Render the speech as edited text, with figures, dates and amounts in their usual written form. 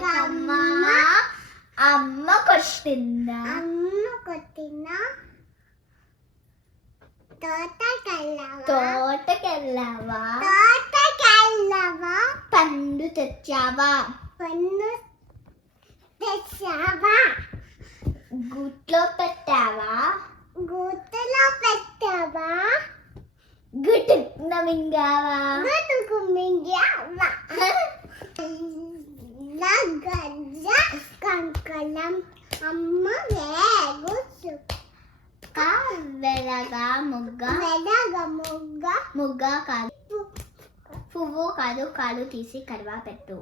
వెలకమ్మ అమ్మ కొట్టిందా తోటకెళ్ళావా పండు తెచ్చావా గుట్లో పెట్టావా గుట్టున మింగావా కంకణం అమ్మ వేగు వెలగా ముగ్గ కాదు పువ్వు కాదు కాలు తీసి కడవ పెట్టు.